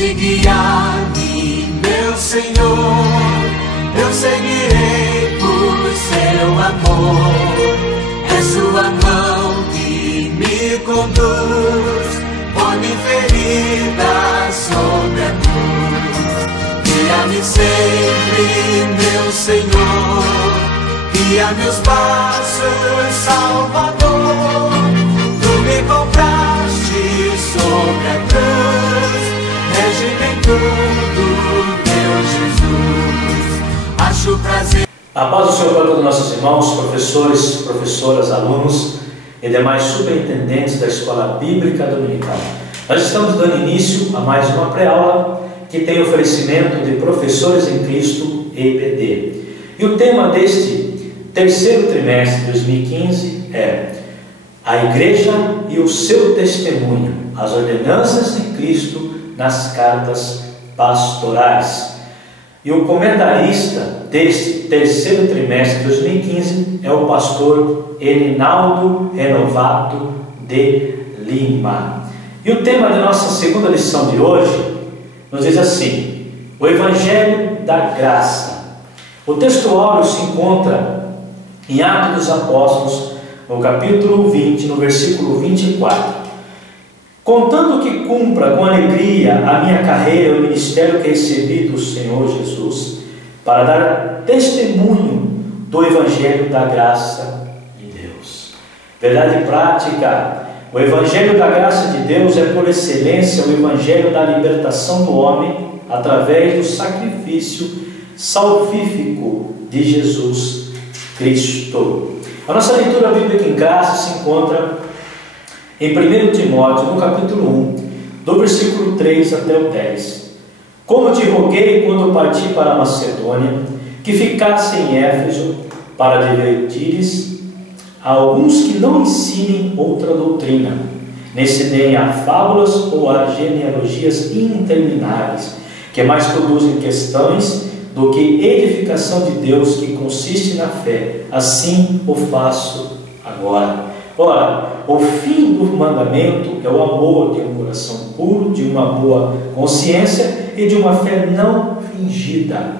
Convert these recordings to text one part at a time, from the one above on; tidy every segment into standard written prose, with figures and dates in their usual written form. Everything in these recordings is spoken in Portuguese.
de guiar-me, meu Senhor. Eu seguirei por seu amor. É sua mão que me conduz. Põe-me feridas sobre a cruz. Guia-me sempre, meu Senhor. Guia meus passos, Salvador. Tu me compraste sobre a cruz. Rege-me em tudo, meu Jesus. Acho prazer. A paz do Senhor para todos os nossos irmãos, professores, professoras, alunos e demais superintendentes da Escola Bíblica Dominical. Nós estamos dando início a mais uma pré-aula que tem oferecimento de Professores em Cristo EBD. E o tema deste terceiro trimestre de 2015 é a Igreja e o seu testemunho, as ordenanças de Cristo nas cartas pastorais. E o comentarista deste terceiro trimestre de 2015 é o pastor Elinaldo Renovato de Lima. E o tema da nossa segunda lição de hoje nos diz assim: o Evangelho da Graça. O texto áureo se encontra em Atos dos Apóstolos, no capítulo 20, no versículo 24. Contando que cumpra com alegria a minha carreira e o ministério que recebi do Senhor Jesus, para dar testemunho do Evangelho da Graça de Deus. Verdade prática: o Evangelho da Graça de Deus é por excelência o Evangelho da libertação do homem através do sacrifício salvífico de Jesus Cristo. A nossa leitura bíblica em graça se encontra em 1 Timóteo, no capítulo 1, do versículo 3 até o 10. Como te roguei quando parti para a Macedônia, que ficasse em Éfeso, para advertires a alguns que não ensinem outra doutrina, nem se deem a fábulas ou a genealogias intermináveis, que mais produzem questões do que edificação de Deus, que consiste na fé. Assim o faço agora. Ora, o fim do mandamento é o amor de um coração puro, de uma boa consciência e de uma fé não fingida,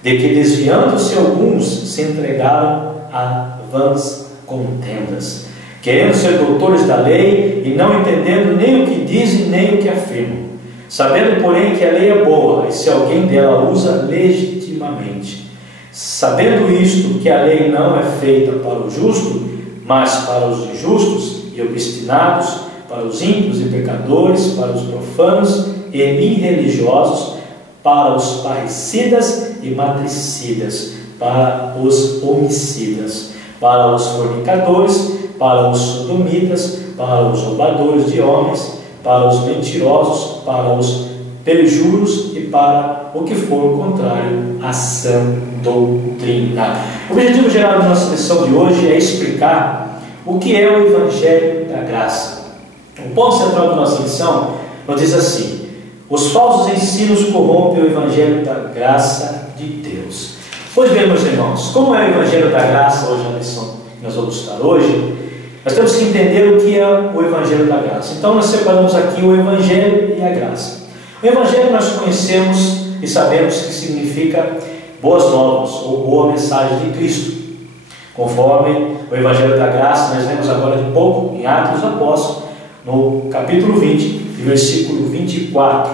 de que desviando-se alguns se entregaram a vãs contendas, querendo ser doutores da lei e não entendendo nem o que dizem nem o que afirmam, sabendo porém que a lei é boa e se alguém dela usa legitimamente, sabendo isto, que a lei não é feita para o justo, mas para os injustos e obstinados, para os ímpios e pecadores, para os profanos e irreligiosos, para os parricidas e matricidas, para os homicidas, para os fornicadores, para os sodomitas, para os roubadores de homens, para os mentirosos, para os perjuros e para o que for contrário à sã doutrina. O objetivo geral da nossa lição de hoje é explicar o que é o Evangelho da Graça. O ponto central da nossa lição nos diz assim: os falsos ensinos corrompem o Evangelho da Graça de Deus. Pois bem, meus irmãos, como é o Evangelho da Graça hoje na lição que nós vamos estudar hoje, nós temos que entender o que é o Evangelho da Graça. Então nós separamos aqui o Evangelho e a Graça. O Evangelho nós conhecemos e sabemos que significa boas novas ou boa mensagem de Cristo. Conforme o Evangelho da Graça, nós lemos agora de pouco em Atos dos Apóstolos, no capítulo 20, versículo 24.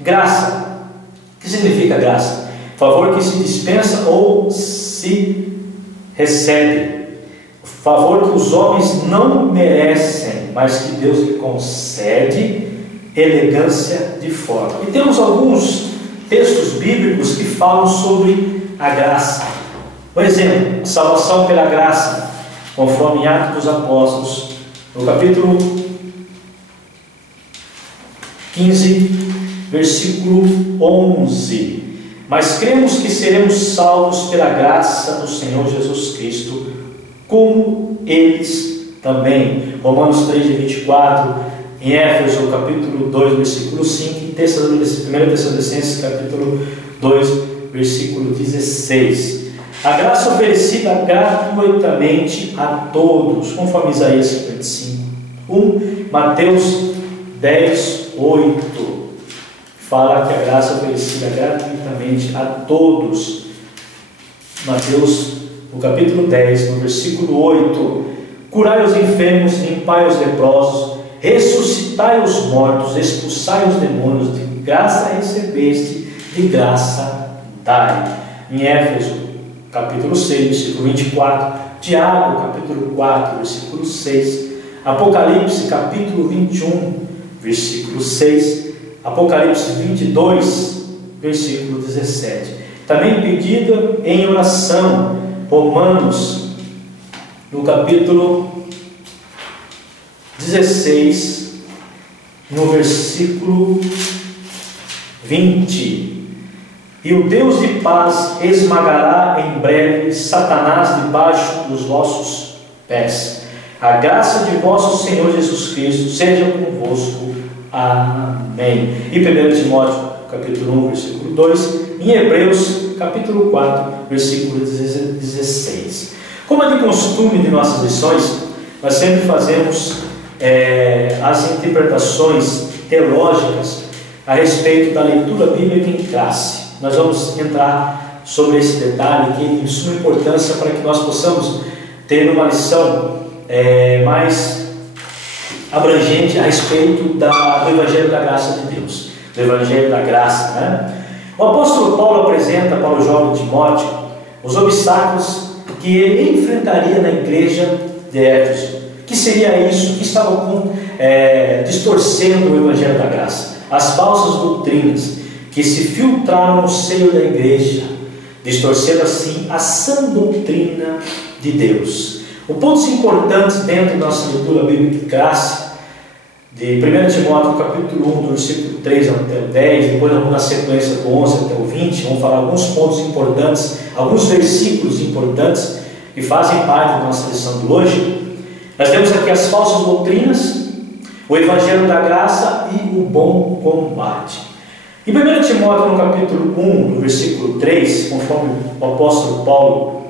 Graça. O que significa graça? Favor que se dispensa ou se recebe. Favor que os homens não merecem, mas que Deus lhe concede elegância de forma. E temos alguns textos bíblicos que falam sobre a graça. Por exemplo, a salvação pela graça, conforme em Atos dos Apóstolos, no capítulo 15, versículo 11. Mas cremos que seremos salvos pela graça do Senhor Jesus Cristo, como eles também. Romanos 3, 24. Em Éfeso, capítulo 2, versículo 5, e 1 Tessalonicenses, capítulo 2, versículo 16. A graça oferecida gratuitamente a todos, conforme Isaías 55, 1, Mateus 10, 8. fala que a graça é oferecida gratuitamente a todos. Mateus, no capítulo 10, no versículo 8: curai os enfermos, limpai os leprosos, ressuscitai os mortos, expulsai os demônios, de graça recebeste, de graça dai. Em Éfeso, capítulo 6, versículo 24, Tiago, capítulo 4, versículo 6, Apocalipse, capítulo 21, versículo 6, Apocalipse 22, versículo 17. Também pedida em oração, Romanos, no capítulo 16, no versículo 20. E o Deus de paz esmagará em breve Satanás debaixo dos vossos pés. A graça de vosso Senhor Jesus Cristo seja convosco. Amém. E 1 Timóteo, capítulo 1, versículo 2. Em Hebreus, capítulo 4, versículo 16. Como é de costume de nossas lições, nós sempre fazemos as interpretações teológicas a respeito da leitura bíblica em classe. Nós vamos entrar sobre esse detalhe que é de suma importância para que nós possamos ter uma lição mais abrangente a respeito do Evangelho da Graça de Deus, do Evangelho da Graça, né? O apóstolo Paulo apresenta para o jovem Timóteo os obstáculos que ele enfrentaria na igreja de Éfeso. Que seria isso? Que estava distorcendo o Evangelho da Graça, as falsas doutrinas que se filtraram no seio da igreja, distorcendo assim a sã doutrina de Deus. O pontos importantes dentro da nossa leitura bíblica de classe, de 1 Timóteo capítulo 1, do versículo 3 até o 10, depois vamos na sequência do 11 até o 20, vamos falar alguns pontos importantes, alguns versículos importantes que fazem parte da nossa lição de hoje. Nós temos aqui as falsas doutrinas, o Evangelho da Graça e o bom combate. Em 1 Timóteo, no capítulo 1, no versículo 3, conforme o apóstolo Paulo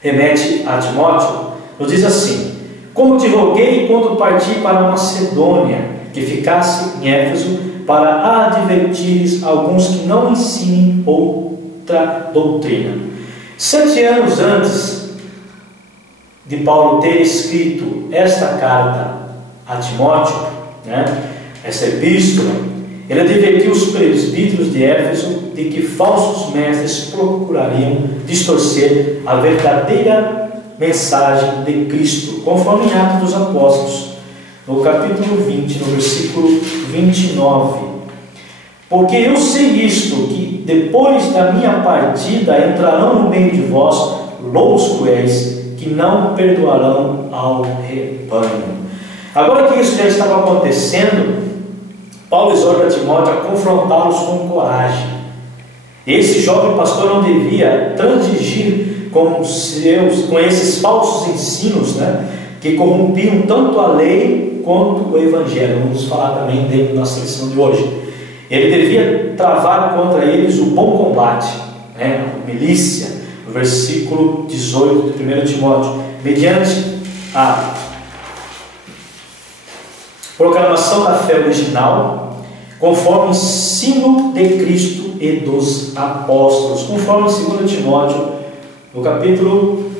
remete a Timóteo, nos diz assim: como te roguei quando parti para a Macedônia, que ficasse em Éfeso, para advertires alguns que não ensinem outra doutrina. 7 anos antes de Paulo ter escrito esta carta a Timóteo, essa epístola, ele advertiu os presbíteros de Éfeso de que falsos mestres procurariam distorcer a verdadeira mensagem de Cristo, conforme em Atos dos Apóstolos, no capítulo 20, no versículo 29. Porque eu sei isto, que depois da minha partida entrarão no meio de vós lobos cruéis, que não perdoarão ao rebanho. Agora que isso já estava acontecendo, Paulo exorta Timóteo a confrontá-los com coragem. Esse jovem pastor não devia transigir com esses falsos ensinos, que corrompiam tanto a lei quanto o Evangelho. Vamos falar também dentro da nossa lição de hoje. Ele devia travar contra eles o bom combate, a milícia, no versículo 18 de 1 Timóteo, mediante a proclamação da fé original, conforme o ensino de Cristo e dos apóstolos, conforme 2 Timóteo, no capítulo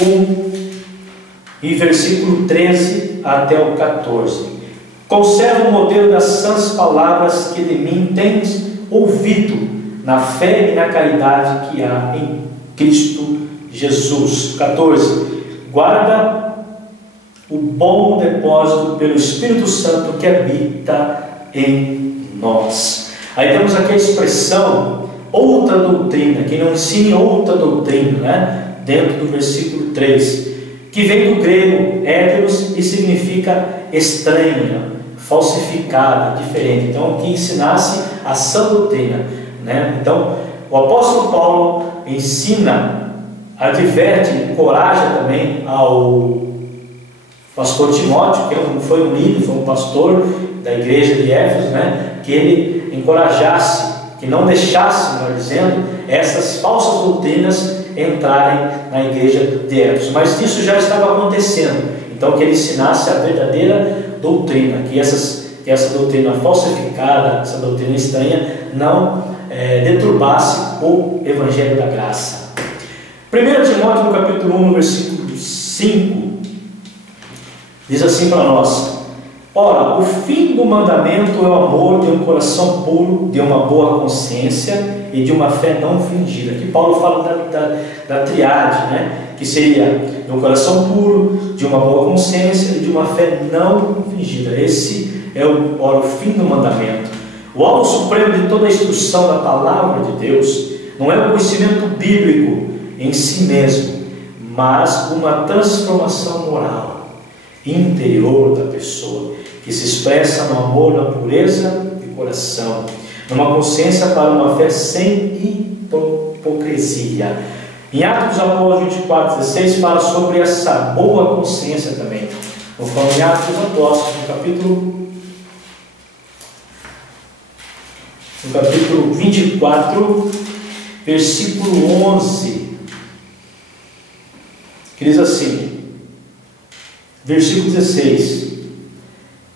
1, e versículo 13 até o 14. Conserva o modelo das sãs palavras que de mim tens ouvido, na fé e na caridade que há em Cristo Jesus. 14. Guarda o bom depósito pelo Espírito Santo que habita em nós. Aí temos aqui a expressão outra doutrina, que não ensine outra doutrina, dentro do versículo 3, que vem do grego héteros e significa estranha, falsificada, diferente. Então, que ensinasse a sã doutrina, Então, o apóstolo Paulo ensina, adverte, encoraja também ao pastor Timóteo, que foi um líder, foi um pastor da igreja de Éfeso, que ele encorajasse, que não deixasse, melhor dizendo, essas falsas doutrinas entrarem na igreja de Éfeso. Mas isso já estava acontecendo. Então, que ele ensinasse a verdadeira doutrina, que essas que essa doutrina falsificada, essa doutrina estranha, não deturbasse o Evangelho da Graça. 1 Timóteo, no capítulo 1, no versículo 5, diz assim para nós: ora, o fim do mandamento é o amor de um coração puro, de uma boa consciência e de uma fé não fingida. Aqui Paulo fala da triade, né? Que seria de um coração puro, de uma boa consciência e de uma fé não fingida. Esse é o fim do mandamento. O alvo supremo de toda a instrução da palavra de Deus não é o conhecimento bíblico em si mesmo, mas uma transformação moral interior da pessoa, que se expressa no amor, na pureza de coração, numa consciência para uma fé sem hipocrisia. Em Atos dos Apóstolos 24:16 fala sobre essa boa consciência também. Vou falar em Atos dos Apóstolos, no capítulo 24, versículo 11, que diz assim, versículo 16: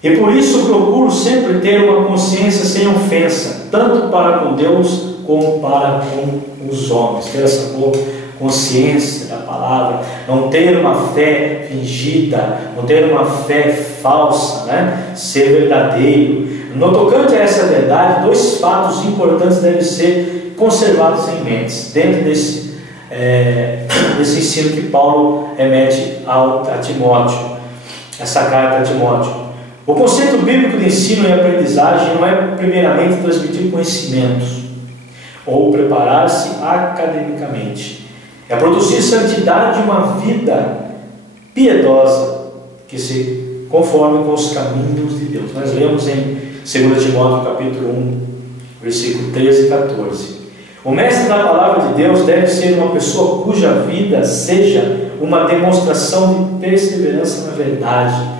e por isso procuro sempre ter uma consciência sem ofensa, tanto para com Deus como para com os homens. Ter essa boa consciência da palavra, não ter uma fé fingida, não ter uma fé falsa, né? Ser verdadeiro. No tocante a essa verdade, dois fatos importantes devem ser conservados em mente, dentro desse ensino que Paulo remete a Timóteo, essa carta a Timóteo. O conceito bíblico de ensino e aprendizagem não é primeiramente transmitir conhecimentos ou preparar-se academicamente. É produzir santidade e uma vida piedosa que se conforme com os caminhos de Deus. Nós lemos em 2 Timóteo capítulo 1, versículo 13 e 14. O mestre da palavra de Deus deve ser uma pessoa cuja vida seja uma demonstração de perseverança na verdade,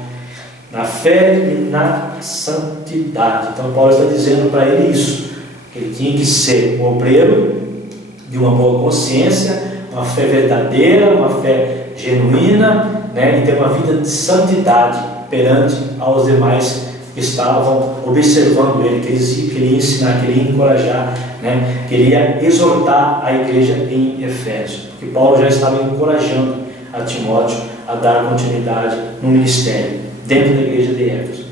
na fé e na santidade. Então Paulo está dizendo para ele isso, que ele tinha que ser um obreiro de uma boa consciência, uma fé verdadeira, uma fé genuína, né, e ter uma vida de santidade perante aos demais que estavam observando ele, que ele queria ensinar, queria encorajar, né, queria exortar a igreja em Efésios, porque Paulo já estava encorajando a Timóteo a dar continuidade no ministério dentro da igreja de Éfeso.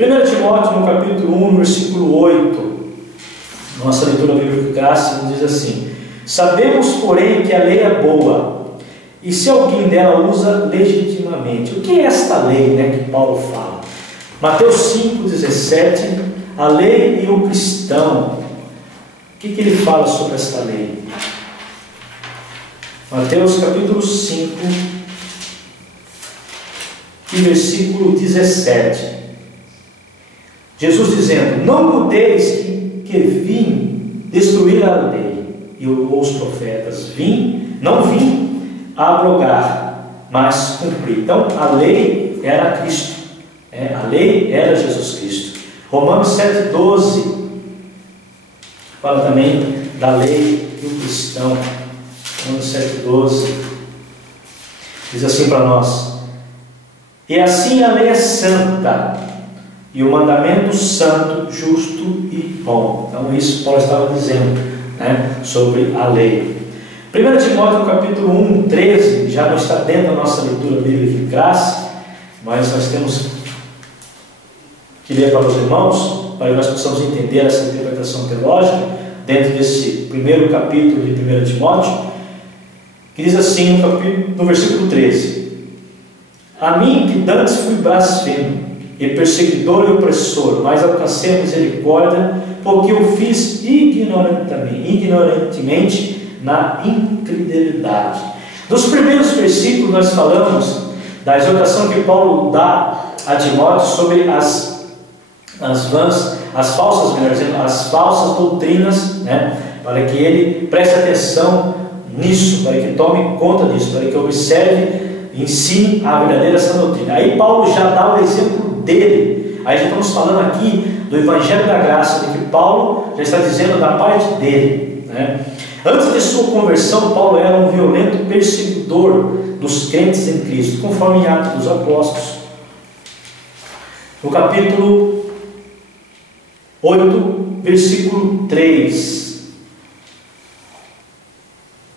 1 Timóteo, no capítulo 1, versículo 8, nossa leitura bíblica clássica diz assim: sabemos, porém, que a lei é boa, e se alguém dela usa legitimamente. O que é esta lei, né, que Paulo fala? Mateus 5,17, a lei e o cristão. O que ele fala sobre esta lei? Mateus capítulo 5, e versículo 17. Jesus dizendo: não mudeis que vim destruir a lei e os profetas. Não vim abrogar, mas cumprir. Então a lei era Cristo, a lei era Jesus Cristo. Romanos 7,12 fala também da lei e o cristão. Romanos 7,12 diz assim para nós: e assim a lei é santa, e o mandamento santo, justo e bom. Então isso Paulo estava dizendo, né, sobre a lei. 1 Timóteo capítulo 1, 13, já não está dentro da nossa leitura bíblica de graça, mas nós temos que ler para os irmãos, para que nós possamos entender essa interpretação teológica, dentro desse primeiro capítulo de 1 Timóteo, que diz assim no versículo 13: a mim que dantes fui blasfemo, e perseguidor e opressor, mas alcancei a misericórdia, porque eu fiz ignorantemente na incredulidade. Nos primeiros versículos nós falamos da exortação que Paulo dá a Timóteo sobre as falsas doutrinas, né, para que ele preste atenção nisso, para que tome conta disso, para que observe e ensine a verdadeira sã doutrina. Aí Paulo já dá o exemplo dele. Aí já estamos falando aqui do Evangelho da Graça, de que Paulo já está dizendo da parte dele, né? Antes de sua conversão, Paulo era um violento perseguidor dos crentes em Cristo, conforme em Atos dos Apóstolos. No capítulo 8, versículo 3,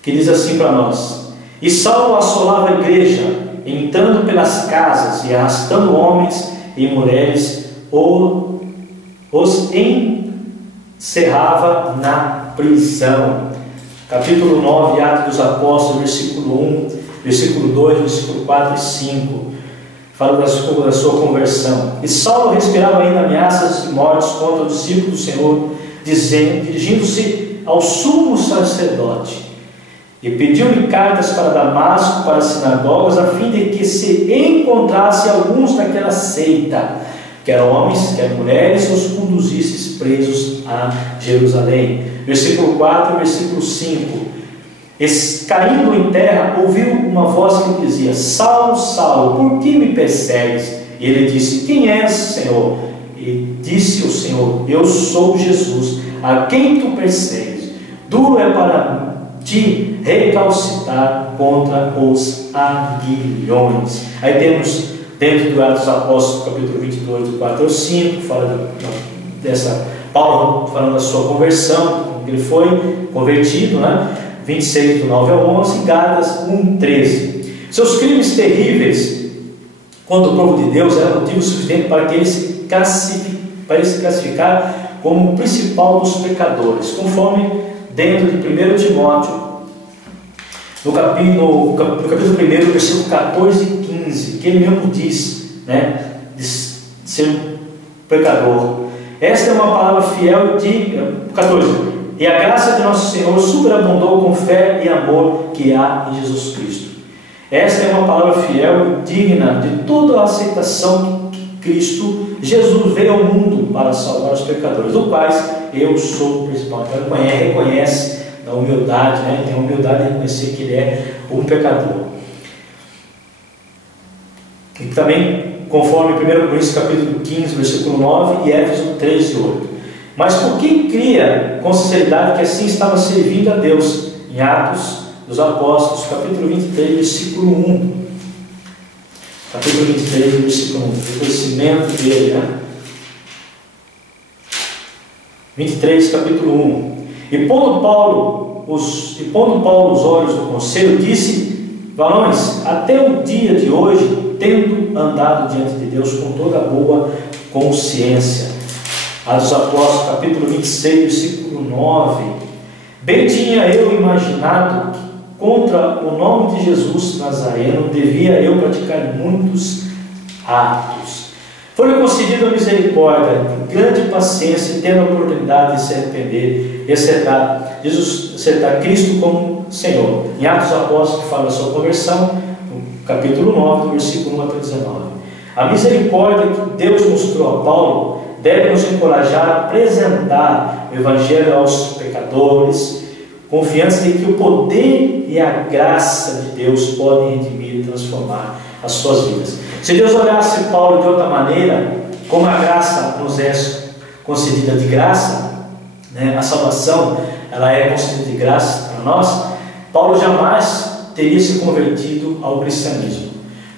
que diz assim para nós: E Saulo assolava a igreja, entrando pelas casas e arrastando homens e mulheres, os encerrava na prisão. Capítulo 9, Atos dos Apóstolos, versículo 1, versículo 2, versículo 4 e 5, fala da sua conversão. E Saulo respirava ainda ameaças de mortes contra o discípulo do Senhor, dirigindo-se ao sumo sacerdote, e pediu-lhe cartas para Damasco, para as sinagogas, a fim de que se encontrasse alguns daquela seita, quer homens, quer mulheres, os conduzisses presos a Jerusalém. Versículo 4 e versículo 5. Caindo em terra, ouviu uma voz que lhe dizia: Saulo, Saulo, por que me persegues? E ele disse: Quem és, Senhor? E disse o Senhor: Eu sou Jesus, a quem tu persegues. Duro é para ti recalcitrar contra os aguilhões. Aí temos dentro do Atos dos Apóstolos, capítulo 22, do 4 ao 5, fala dessa Paulo falando da sua conversão, ele foi convertido, né? 26, do 9 ao 11, Gálatas 1, 13. Seus crimes terríveis contra o povo de Deus eram motivo suficiente para que ele se classificar como o principal dos pecadores, conforme dentro de 1 Timóteo, no capítulo 1, versículo 14 e 15, que ele mesmo diz, né, de ser um pecador. Esta é uma palavra fiel de 14. E a graça de nosso Senhor superabundou com fé e amor que há em Jesus Cristo. Esta é uma palavra fiel e digna de toda a aceitação que Cristo Jesus veio ao mundo para salvar os pecadores, do quais eu sou o principal. Então ele reconhece a humildade, né? Tem a humildade de reconhecer que ele é um pecador. E também, conforme 1 Coríntios capítulo 15, versículo 9 e Éfeso 3 e 8. Mas por quem cria com sinceridade que assim estava servindo a Deus? Em Atos dos Apóstolos, capítulo 23, versículo 1. Capítulo 23, versículo 1. O conhecimento dele, né? 23, capítulo 1. E pondo Paulo os olhos no conselho, disse: Varões, até o dia de hoje, tendo andado diante de Deus com toda a boa consciência. Atos dos Apóstolos, capítulo 26, versículo 9. Bem tinha eu imaginado que contra o nome de Jesus Nazareno devia eu praticar muitos atos. Foi-lhe concedida a misericórdia, grande paciência, tendo a oportunidade de se arrepender e aceitar Cristo como Senhor. Em Atos dos Apóstolos, que fala da sua conversão, no capítulo 9, do versículo 1 até 19. A misericórdia que Deus mostrou a Paulo deve nos encorajar a apresentar o Evangelho aos pecadores, confiantes de que o poder e a graça de Deus podem redimir e transformar as suas vidas. Se Deus olhasse Paulo de outra maneira, como a graça nos é concedida de graça, né, a salvação ela é concedida de graça para nós, Paulo jamais teria se convertido ao cristianismo.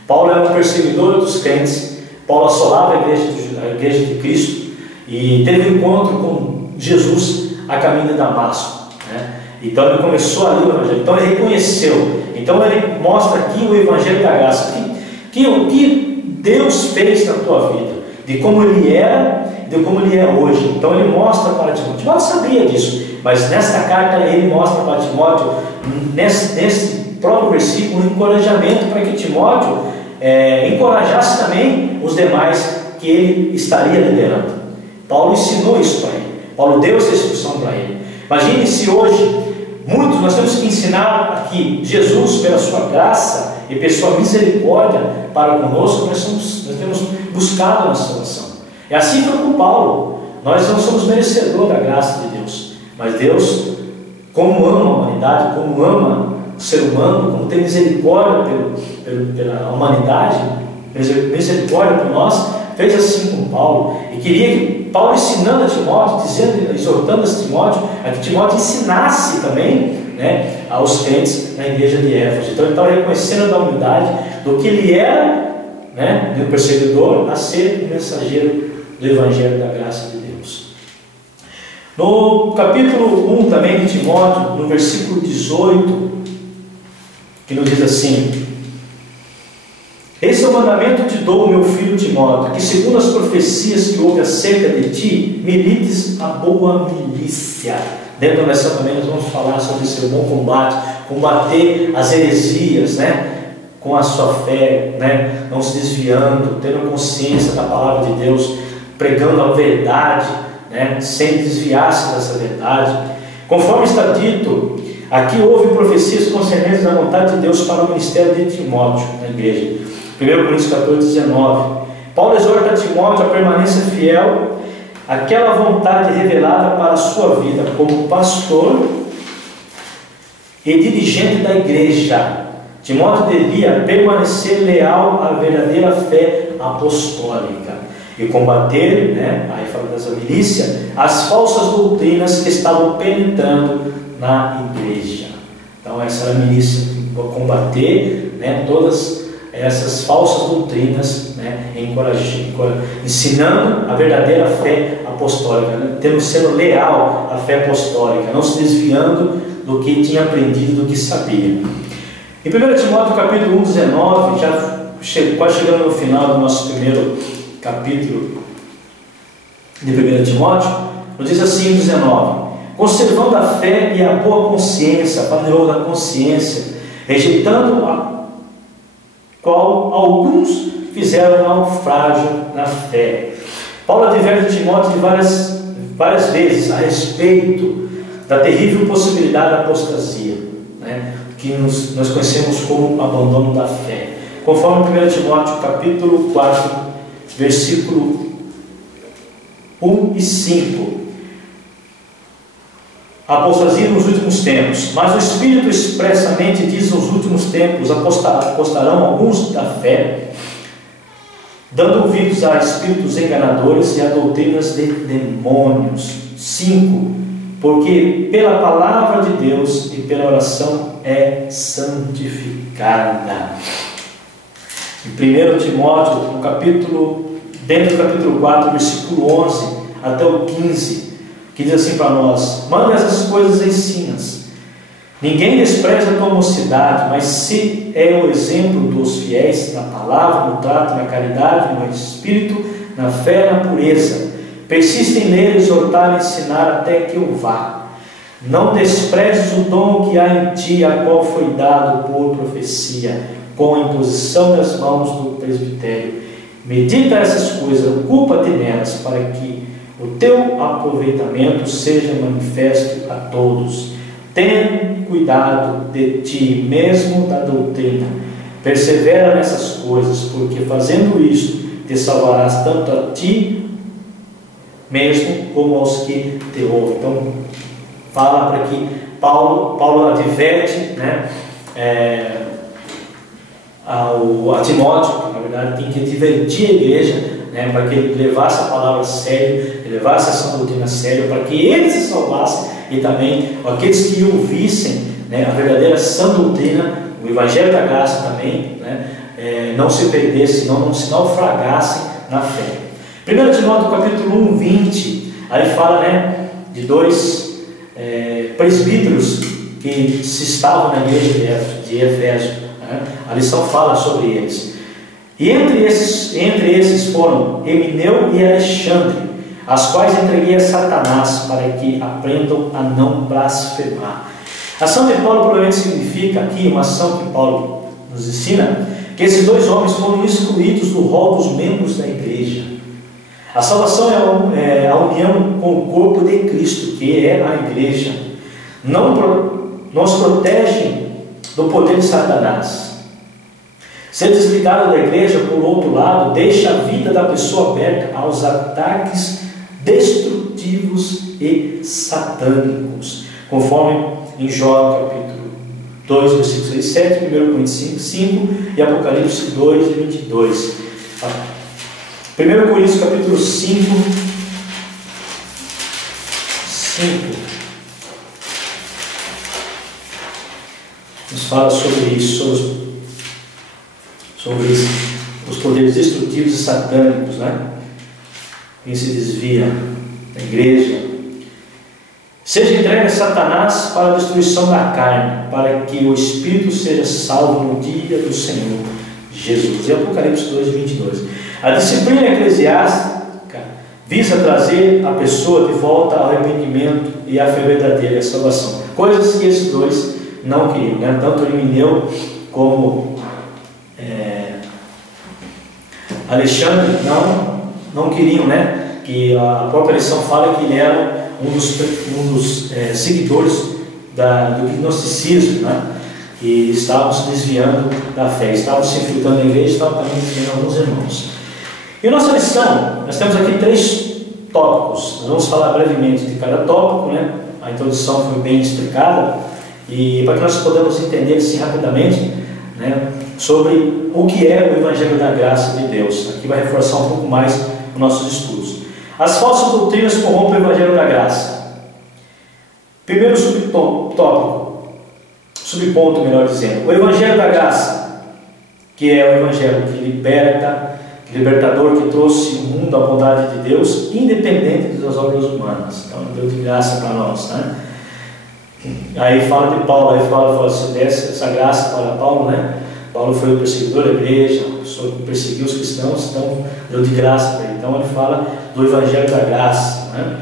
Paulo era um perseguidor dos crentes. Paulo assolava a igreja de Cristo e teve um encontro com Jesus a caminho de Damasco, né? Então ele começou ali o Evangelho, então ele reconheceu, então ele mostra aqui o Evangelho da graça, que o que Deus fez na tua vida, de como ele era e de como ele é hoje. Então ele mostra para Timóteo. Timóteo sabia disso, mas nesta carta ele mostra para Timóteo, nesse próprio versículo, um encorajamento para que Timóteo encorajasse também os demais que ele estaria liderando. Paulo ensinou isso para ele, Paulo deu essa instrução para ele. Imagine se hoje nós temos que ensinar aqui Jesus, pela sua graça e pela sua misericórdia para conosco, nós temos buscado a nossa salvação. É assim foi com Paulo. Nós não somos merecedores da graça de Deus, mas Deus, como ama a humanidade, como ama o ser humano, como tem misericórdia pela humanidade, misericórdia por nós, fez assim com Paulo, e queria que Paulo, ensinando a Timóteo, exortando a Timóteo, a que Timóteo ensinasse também, né, aos crentes na igreja de Éfeso. Então ele estava reconhecendo a humildade do que ele era, né, de um perseguidor, a ser um mensageiro do Evangelho da graça de Deus. No capítulo 1 também de Timóteo, no versículo 18, que nos diz assim: esse é o mandamento que te dou, meu filho Timóteo, que segundo as profecias que houve acerca de ti, milites a boa milícia. Dentro da lição também nós vamos falar sobre esse bom combate, combater as heresias, né? Com a sua fé, né? Não se desviando, tendo consciência da palavra de Deus, pregando a verdade, né? Sem desviar-se dessa verdade. Conforme está dito, aqui houve profecias concernentes à vontade de Deus para o ministério de Timóteo na igreja. 1 Coríntios 14, 19. Paulo exorta Timóteo a permanência fiel àquela vontade revelada para a sua vida como pastor e dirigente da igreja. Timóteo devia permanecer leal à verdadeira fé apostólica e combater, né, aí fala dessa milícia, as falsas doutrinas que estavam penetrando na igreja. Então essa era a milícia, combater, né, todas essas falsas doutrinas, né, ensinando a verdadeira fé apostólica, né, sendo leal à fé apostólica, não se desviando do que tinha aprendido, do que sabia. Em 1 Timóteo capítulo 1, 19, quase chegando no final do nosso primeiro capítulo de 1 Timóteo, nos diz assim, 19: conservando a fé e a boa consciência, fala de novo da consciência, rejeitando a qual alguns fizeram naufrágio na fé. Paulo adverte Timóteo de várias vezes a respeito da terrível possibilidade da apostasia, né, que nós conhecemos como abandono da fé. Conforme 1 Timóteo capítulo 4, versículo 1 e 5. Apostasia nos últimos tempos, mas o Espírito expressamente diz: nos últimos tempos apostarão alguns da fé, dando ouvidos a espíritos enganadores e a doutrinas de demônios. 5. Porque pela palavra de Deus e pela oração é santificada. Em 1 Timóteo, dentro do capítulo 4, versículo 11 até o 15, que diz assim para nós: manda essas coisas e ensina-as. Ninguém despreza a tua mocidade, mas se é o exemplo dos fiéis na palavra, no trato, na caridade, no espírito, na fé, na pureza. Persiste em ler, exortar e ensinar até que eu vá. Não desprezes o dom que há em ti, a qual foi dado por profecia, com a imposição das mãos do presbitério. Medita essas coisas, ocupa-te nelas, para que o teu aproveitamento seja manifesto a todos. Tenha cuidado de ti mesmo, da doutrina. Persevera nessas coisas, porque fazendo isto, te salvarás tanto a ti mesmo como aos que te ouvem. Então, fala para que Paulo adverte, né, a Timóteo, que na verdade tem que advertir a igreja, né, para que ele levasse a palavra a sério, levasse essa doutrina a sério, para que ele se salvasse e também aqueles que ouvissem, né, a verdadeira sã doutrina, o Evangelho da Graça também, né, não se perdessem, não se naufragassem na fé. 1 Timóteo capítulo 1, 20, aí fala, né, de dois presbíteros que se estavam na igreja de Éfeso, né? A lição fala sobre eles. E entre esses foram Emineu e Alexandre, as quais entreguei a Satanás, para que aprendam a não blasfemar. A ação de Paulo provavelmente significa aqui, uma ação que Paulo nos ensina, que esses dois homens foram excluídos do rol dos membros da igreja. A salvação é a união com o corpo de Cristo, que é a igreja. Nos protege do poder de Satanás. Ser desligado da igreja, por outro lado, deixa a vida da pessoa aberta aos ataques destrutivos e satânicos, conforme em Jó capítulo 2, versículos 6 e 7, 1 Coríntios 5, 5 e Apocalipse 2, 22. 1 Coríntios capítulo 5, 5 nos fala sobre isso, sobre os poderes destrutivos e satânicos, né? Quem se desvia da igreja. seja entregue a Satanás para a destruição da carne, para que o espírito seja salvo no dia do Senhor Jesus. E Apocalipse 2:22. A disciplina eclesiástica visa trazer a pessoa de volta ao arrependimento e à fé verdadeira, a salvação. Coisas que esses dois não queriam, né? Tanto Irineu como Alexandre não queriam, né? Que a própria lição fala que ele era um dos seguidores do gnosticismo, né? Que estavam se desviando da fé, estavam se infiltrando na igreja, estavam também desviando alguns irmãos. E nossa lição, nós temos aqui 3 tópicos. Nós vamos falar brevemente de cada tópico, né? A introdução foi bem explicada, e para que nós podamos entender assim rapidamente, né, sobre o que é o Evangelho da Graça de Deus. Aqui vai reforçar um pouco mais os nossos estudos. As falsas doutrinas corrompem o Evangelho da Graça. Primeiro subponto, melhor dizendo, o Evangelho da Graça, que é o Evangelho que libertador, que trouxe o mundo à bondade de Deus, independente das obras humanas. Então, deu de graça para nós, né? Aí fala de Paulo, fala se desse essa graça para Paulo, né? Paulo foi o perseguidor da igreja, a pessoa que perseguiu os cristãos, então deu de graça para ele. Então ele fala do Evangelho da Graça, né?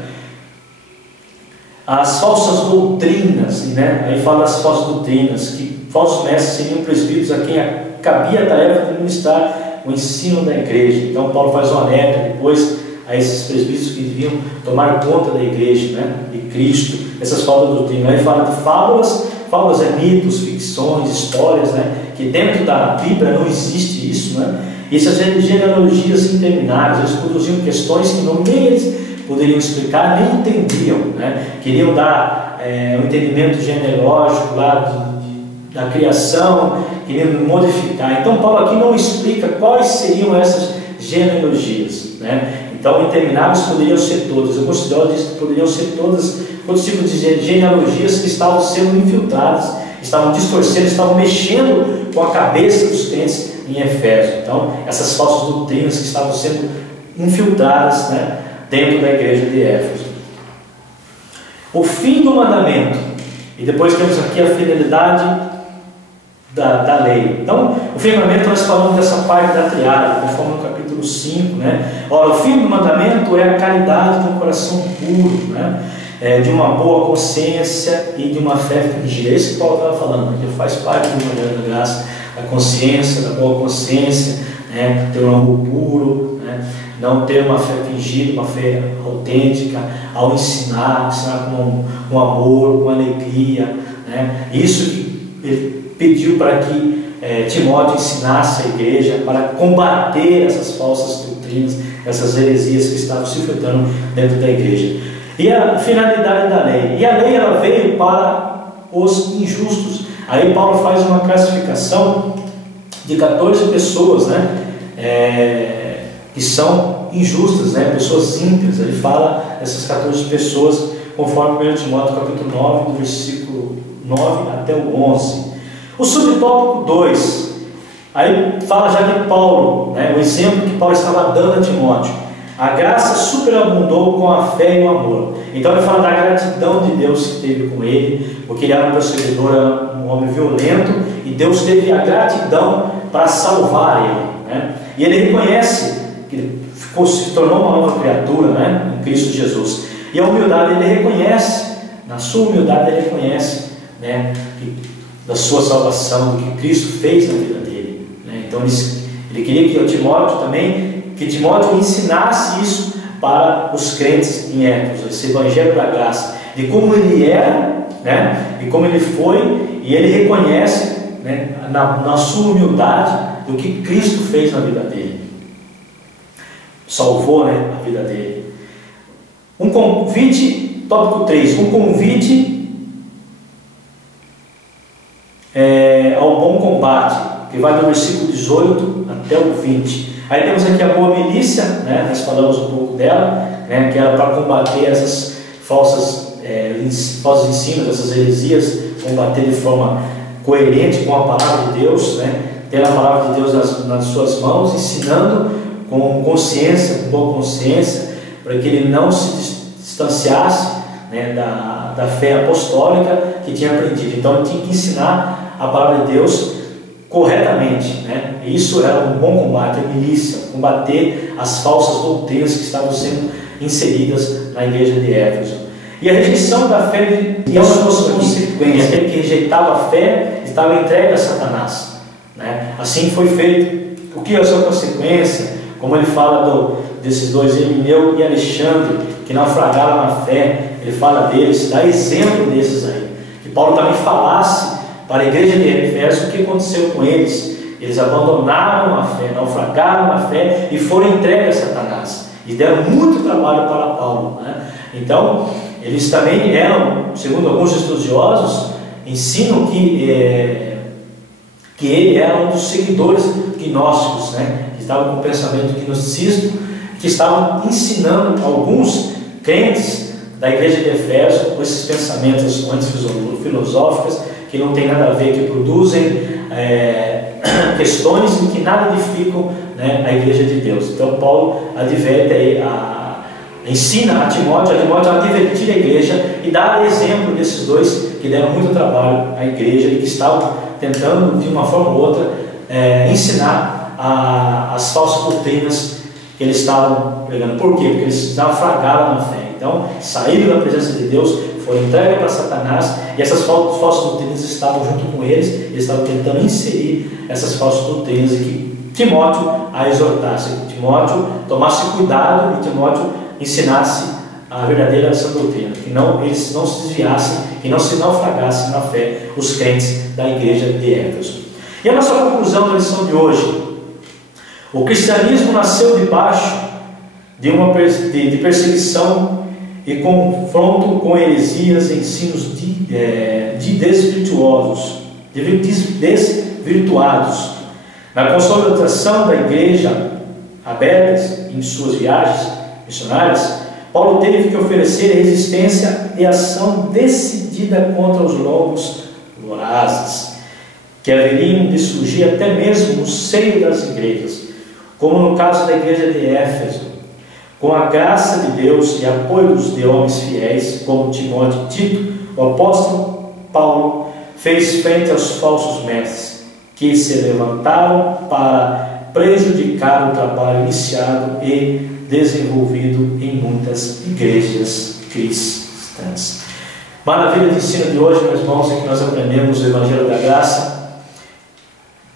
As falsas doutrinas, né? Aí fala das falsas doutrinas, que falsos mestres seriam presbíteros a quem cabia a tarefa de ministrar o ensino da igreja. Então Paulo faz um alerta depois a esses presbíteros que deviam tomar conta da igreja, né? De Cristo, essas falsas doutrinas. Aí fala de fábulas é mitos, ficções, histórias, né? Que dentro da Bíblia não existe isso, né? E essas genealogias intermináveis, eles produziam questões que nem eles poderiam explicar, nem entendiam, né? Queriam dar um entendimento genealógico lá da criação, queriam modificar. Então Paulo aqui não explica quais seriam essas genealogias, né? Então intermináveis poderiam ser todas. Eu considero que poderiam ser todos tipos de genealogias que estavam sendo infiltradas, estavam distorcendo, estavam mexendo com a cabeça dos crentes em Efésios. Então essas falsas doutrinas que estavam sendo infiltradas, né, dentro da igreja de Éfeso. O fim do mandamento, e depois temos aqui a finalidade da lei. Então, o fim do mandamento, nós falamos dessa parte da triada, conforme no capítulo 5, né? Ora, o fim do mandamento é a caridade de um coração puro, né? De uma boa consciência e de uma fé fingida. É isso que Paulo estava falando, que faz parte do Evangelho da Graça, da consciência, da boa consciência, né? Ter um amor puro, né? Não ter uma fé fingida, uma fé autêntica, ao ensinar com amor, com alegria, né? Isso que ele pediu para que Timóteo ensinasse a igreja para combater essas falsas doutrinas, essas heresias que estavam se infiltrando dentro da igreja. E a finalidade da lei. E a lei ela veio para os injustos. Aí Paulo faz uma classificação de 14 pessoas, né? Que são injustas, né? Pessoas ímpias. Ele fala dessas 14 pessoas conforme 1 Timóteo capítulo 9, do versículo 9 até o 11. O subtópico 2, aí fala já de Paulo, né? O exemplo que Paulo estava dando a Timóteo. A graça superabundou com a fé e o amor. Então ele fala da gratidão de Deus que teve com ele, porque ele era um perseguidor, era um homem violento, e Deus teve a gratidão para salvar ele, né? E ele reconhece que ele se tornou uma nova criatura, né? Em Cristo Jesus. E a humildade ele reconhece, na sua humildade ele reconhece, né? Da sua salvação, do que Cristo fez na vida dele, né? Então ele queria que Timóteo também, que Timóteo ensinasse isso para os crentes em Éfeso, esse Evangelho da Graça, de como ele era, né? E como ele foi, e ele reconhece, né, na sua humildade do que Cristo fez na vida dele, salvou, né, a vida dele. Um convite, tópico 3, um convite ao bom combate, que vai do versículo 18 até o 20. Aí temos aqui a boa milícia, né? Nós falamos um pouco dela, né? Que era para combater essas falsos ensinos, essas heresias, combater de forma coerente com a palavra de Deus, né? Ter a palavra de Deus nas suas mãos, ensinando com consciência, com boa consciência, para que ele não se distanciasse, né, da fé apostólica que tinha aprendido. Então ele tinha que ensinar a palavra de Deus corretamente, né? E isso era um bom combate, a milícia, combater as falsas doutrinas que estavam sendo inseridas na igreja de Éfeso. E a rejeição da fé tinha suas consequências. Aquele que rejeitava a fé estava entregue a Satanás, né? Assim foi feito. O que é a sua consequência? Como ele fala desses dois, Emineu e Alexandre, que naufragaram na fé, ele fala deles, dá exemplo desses aí. Que Paulo também falasse para a igreja de Éfeso o que aconteceu com eles. Eles abandonaram a fé, naufragaram na fé e foram entregues a Satanás. E deram muito trabalho para Paulo, né? Então, eles também eram, segundo alguns estudiosos, ensinam que ele era um dos seguidores gnósticos, né? Que estavam com o pensamento gnosticisto, que estavam ensinando alguns crentes da igreja de Éfeso com esses pensamentos antifilosóficos que não tem nada a ver, que produzem questões em que nada edificam, né, a igreja de Deus. Então Paulo adverte aí, ensina a Timóteo a advertir a igreja e dar exemplo desses dois que deram muito trabalho à igreja e que estavam tentando de uma forma ou outra ensinar as falsas doutrinas que eles estavam pregando. Por quê? Porque eles naufragaram na fé. Então saíram da presença de Deus, foram entregues para Satanás, e essas falsas doutrinas estavam junto com eles. Eles estavam tentando inserir essas falsas doutrinas, e que Timóteo a exortasse, que Timóteo tomasse cuidado, e Timóteo ensinasse a verdadeira sã doutrina, que eles não se desviassem, que não se naufragassem na fé os crentes da igreja de Éfeso. E a nossa conclusão da lição de hoje: o cristianismo nasceu debaixo de perseguição e confronto com heresias e ensinos desvirtuados. Na consolidação da igreja abertas em suas viagens missionárias, Paulo teve que oferecer resistência e ação decidida contra os lobos vorazes que haveriam de surgir até mesmo no seio das igrejas, como no caso da igreja de Éfeso. Com a graça de Deus e apoio de homens fiéis, como Timóteo e Tito, o apóstolo Paulo fez frente aos falsos mestres, que se levantaram para prejudicar o trabalho iniciado e desenvolvido em muitas igrejas cristãs. Maravilha de ensino de hoje, meus irmãos, é que nós aprendemos o Evangelho da Graça,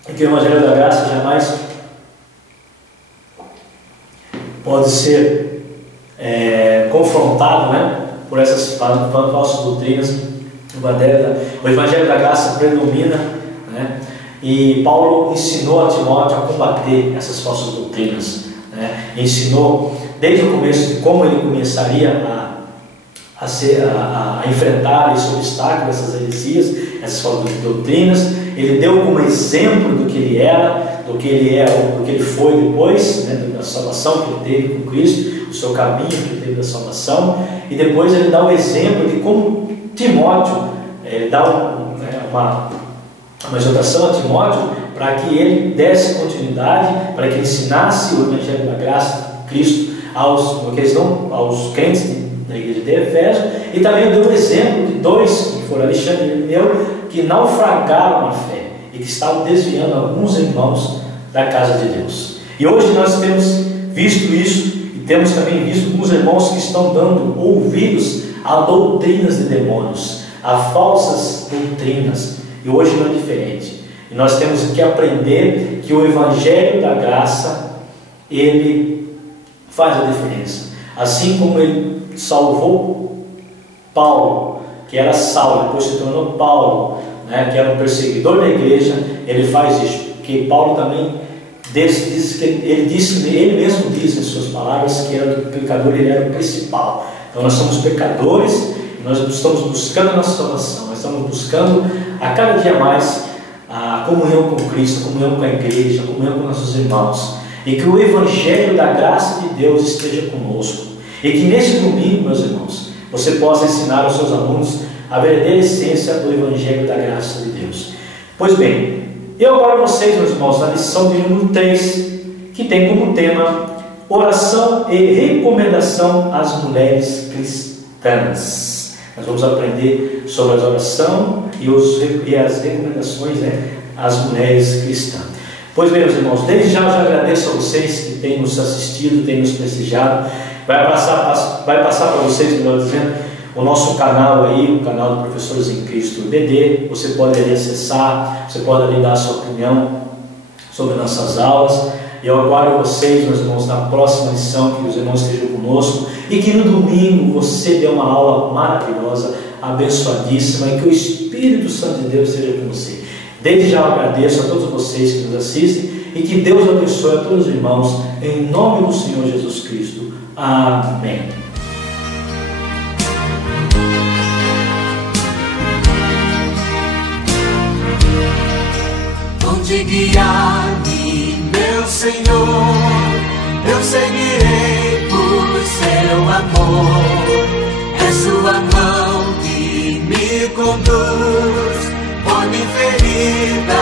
e que o Evangelho da Graça jamais pode ser confrontado, né, por essas falsas doutrinas. O Evangelho da Graça predomina, né, e Paulo ensinou a Timóteo a combater essas falsas doutrinas, né, ensinou desde o começo de como ele começaria a enfrentar esse obstáculo, essas heresias, essas falsas doutrinas. Ele deu como exemplo do que ele era, do que ele foi depois, né, da salvação que ele teve com Cristo, o seu caminho que ele teve da salvação, e depois ele dá o exemplo de como Timóteo dá uma exortação a Timóteo para que ele desse continuidade, para que ele ensinasse o Evangelho da Graça de Cristo aos crentes da igreja de Éfeso, e também deu o exemplo de dois, que foram Alexandre e Emineu, que naufragaram na fé e que estavam desviando alguns irmãos da casa de Deus. E hoje nós temos visto isso, e temos também visto alguns irmãos que estão dando ouvidos a doutrinas de demônios, a falsas doutrinas, e hoje não é diferente. E nós temos que aprender que o Evangelho da Graça, ele faz a diferença. Assim como ele salvou Paulo, que era Saulo, depois se tornou Paulo, né, que era um perseguidor da igreja, ele faz isso, porque Paulo também ele mesmo diz em suas palavras que era o pecador, ele era o principal. Então nós somos pecadores, nós estamos buscando a nossa salvação, nós estamos buscando a cada dia mais a comunhão com Cristo, a comunhão com a igreja, a comunhão com nossos irmãos, e que o Evangelho da Graça de Deus esteja conosco, e que neste domingo, meus irmãos, você possa ensinar aos seus alunos a verdadeira essência do Evangelho da Graça de Deus. Pois bem, eu agora vocês, meus irmãos, na lição de número 3, que tem como tema oração e recomendação às mulheres cristãs. Nós vamos aprender sobre a oração e as recomendações, às mulheres cristãs. Pois bem, meus irmãos, desde já eu já agradeço a vocês que têm nos assistido, têm nos prestigiado. Vai passar para vocês, melhor dizendo, o nosso canal aí, o canal do Professores em Cristo BD. Você pode ali acessar, você pode ali dar a sua opinião sobre nossas aulas. E eu aguardo vocês, meus irmãos, na próxima lição, que os irmãos estejam conosco e que no domingo você dê uma aula maravilhosa, abençoadíssima, e que o Espírito Santo de Deus esteja com você. Desde já eu agradeço a todos vocês que nos assistem e que Deus abençoe a todos os irmãos, em nome do Senhor Jesus Cristo. Amém. Onde guiar-me, meu Senhor, eu seguirei por seu amor. É sua mão que me conduz, põe-me ferida.